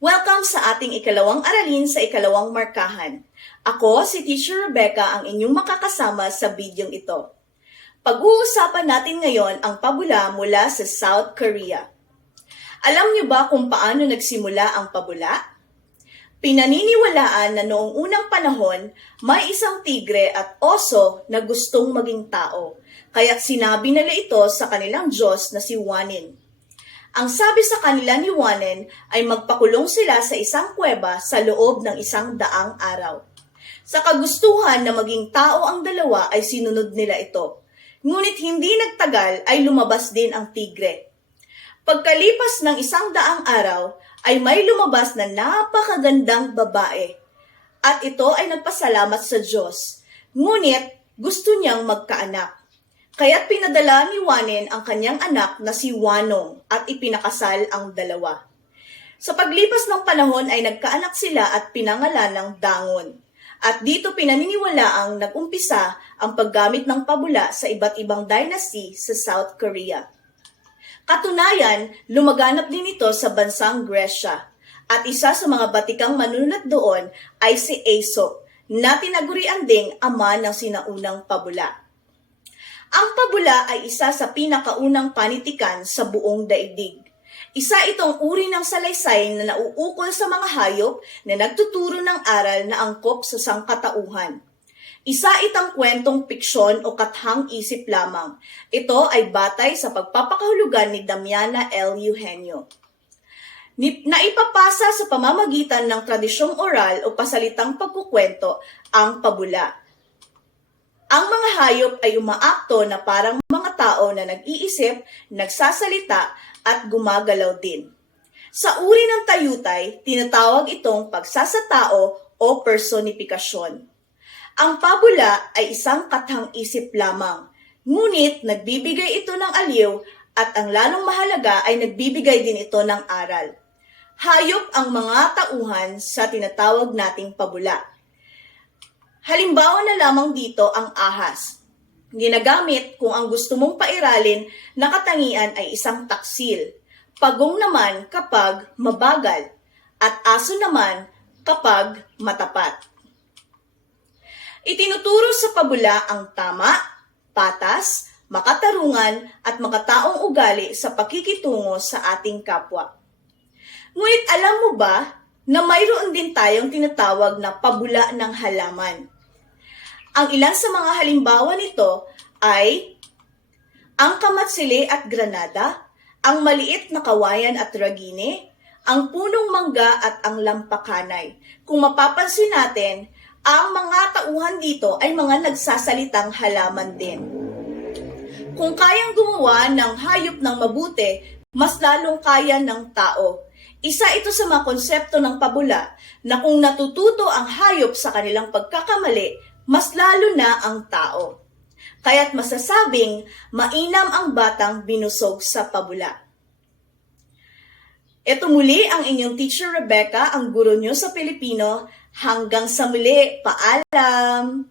Welcome sa ating ikalawang aralin sa ikalawang markahan. Ako, si Teacher Rebecca, ang inyong makakasama sa bidyong ito. Pag-uusapan natin ngayon ang pabula mula sa South Korea. Alam niyo ba kung paano nagsimula ang pabula? Pinaniniwalaan na noong unang panahon, may isang tigre at oso na gustong maging tao, kaya't sinabi nila ito sa kanilang Diyos na si Wanin. Ang sabi sa kanila ni Wanen ay magpakulong sila sa isang kuweba sa loob ng isang daang araw. Sa kagustuhan na maging tao ang dalawa ay sinunod nila ito. Ngunit hindi nagtagal ay lumabas din ang tigre. Pagkalipas ng isang daang araw ay may lumabas na napakagandang babae. At ito ay nagpasalamat sa Diyos. Ngunit gusto niyang magkaanak. Kaya't pinadala ni Wanen ang kanyang anak na si Wanong at ipinakasal ang dalawa. Sa paglipas ng panahon ay nagkaanak sila at pinangalan ng Dangon. At dito pinaniniwalaang nag-umpisa ang paggamit ng pabula sa iba't ibang dynasty sa South Korea. Katunayan, lumaganap din ito sa bansang Gresya. At isa sa mga batikang manunulat doon ay si Aesop, na tinagurian ding ama ng sinaunang pabula. Ang pabula ay isa sa pinakaunang panitikan sa buong daigdig. Isa itong uri ng salaysay na nauukol sa mga hayop na nagtuturo ng aral na angkop sa sangkatauhan. Isa itang kwentong piksyon o kathang isip lamang. Ito ay batay sa pagpapakahulugan ni Damiana L. Eugenio. Ni- Naipapasa sa pamamagitan ng tradisyong oral o pasalitang pagkukwento ang pabula. Ang mga hayop ay umaakto na parang mga tao na nag-iisip, nagsasalita at gumagalaw din. Sa uri ng tayutay, tinatawag itong pagsasatao o personifikasyon. Ang pabula ay isang kathang isip lamang, ngunit nagbibigay ito ng aliw at ang lalong mahalaga ay nagbibigay din ito ng aral. Hayop ang mga tauhan sa tinatawag nating pabula. Halimbawa na lamang dito ang ahas. Ginagamit kung ang gusto mong pairalin na katangian ay isang taksil. Pagong naman kapag mabagal. At aso naman kapag matapat. Itinuturo sa pabula ang tama, patas, makatarungan at makataong ugali sa pakikitungo sa ating kapwa. Ngunit alam mo ba na mayroon din tayong tinatawag na pabula ng halaman? Ang ilan sa mga halimbawa nito ay ang kamatsili at granada, ang maliit na kawayan at ragine, ang punong mangga at ang lampakanay. Kung mapapansin natin, ang mga tauhan dito ay mga nagsasalitang halaman din. Kung kayang gumawa ng hayop ng mabuti, mas lalong kaya ng tao. Isa ito sa mga konsepto ng pabula na kung natututo ang hayop sa kanilang pagkakamali, mas lalo na ang tao. Kaya't masasabing mainam ang batang binusog sa pabula. Ito muli ang inyong teacher Rebecca, ang guro nyo sa Pilipino. Hanggang sa muli, paalam!